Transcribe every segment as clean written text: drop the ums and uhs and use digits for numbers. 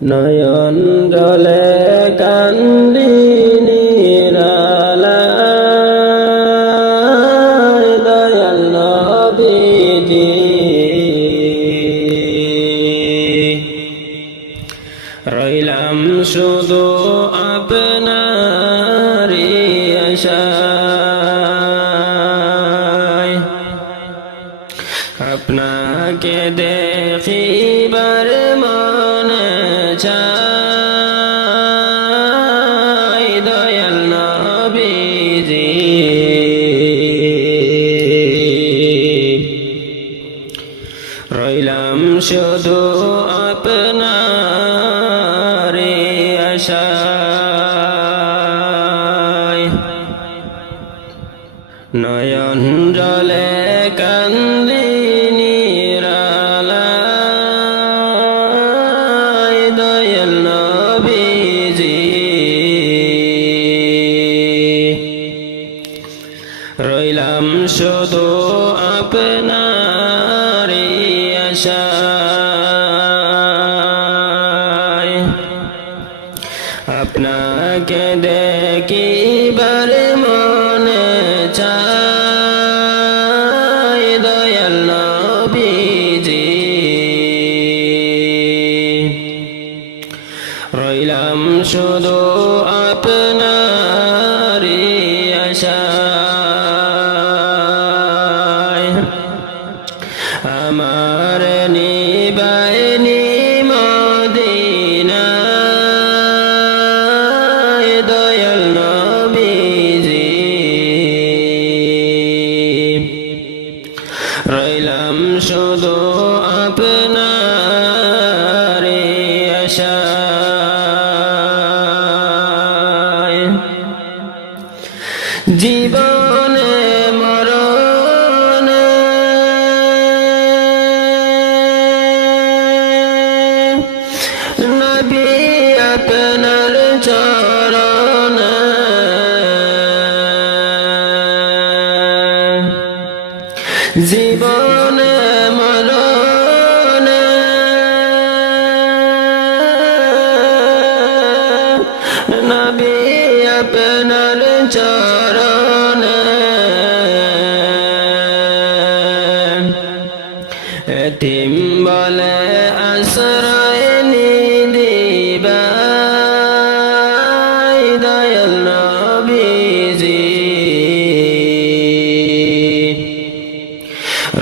নয়ন জলে কান্দি নিরালায় দয়াল নবীজি রইলাম শুধু আপনারি আশায় আপনাকে দেখিবার মনে চাই দয়াল নবীজি রইলাম শুধু আপনারি আশায় নয়ন জলে কান্দি নিরালায় দয়াল নবীজি রইলাম শুধু আপনারি আশায় আপনাকে দেখিবার মনে চাই দয়াল নবীজি রইলাম শুধু আপনারি আশায় আমার নিবাইনি মদিনায় দয়াল নবীজি রইলাম শুধু আপনারি আশায় জীবনে মরণে নবী আপনার চরণে জীবনে মরণে নবী আপনার চরণে এতিম বলে আশ্রয় নিদিবাই দয়াল নবীজি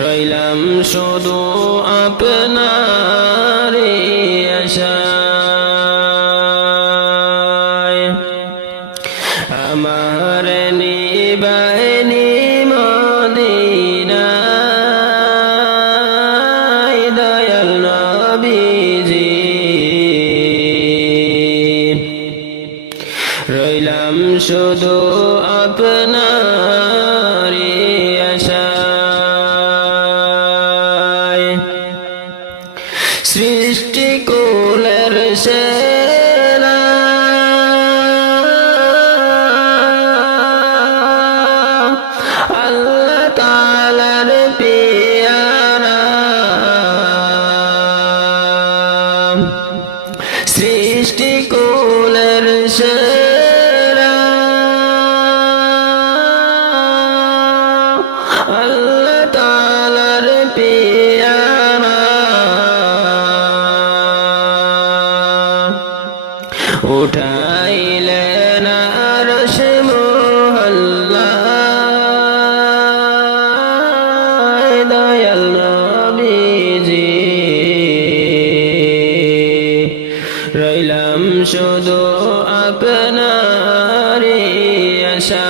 রইলাম শুধু আপনারি আশায় আমার নিবাইনি মদিনায় দয়াল নবীজি রইলাম শুধু আপনারি আশায় সৃষ্টি কুলের সেরা আল্লাহ তাআলার পেয়ারা সৃষ্টি কুলের সেরা আল্লাহ তাআলার পেয়ারা উঠাইলেন আরশ মহল্লায় দয়াল নবীজি রইলাম শুধু আপনারি আশায়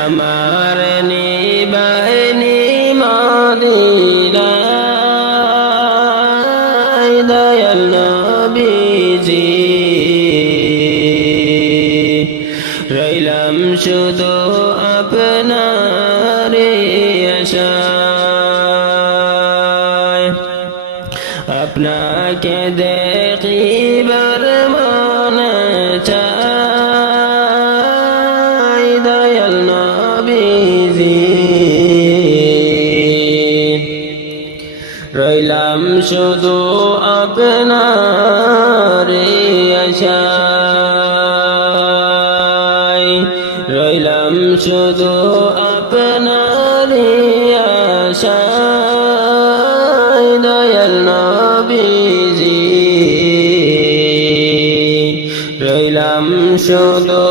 আমার নিবাইনি মদিনায় দয়াল নবীজি রইলাম শুধু আপনারি আশায় আপনাকে দেখিবার মনে চাই দয়াল নবীজি রইলাম শুধু আপনারই আশায়, রইলাম শুধু আপনারই আশায় দয়াল নবীজি, রইলাম শুধু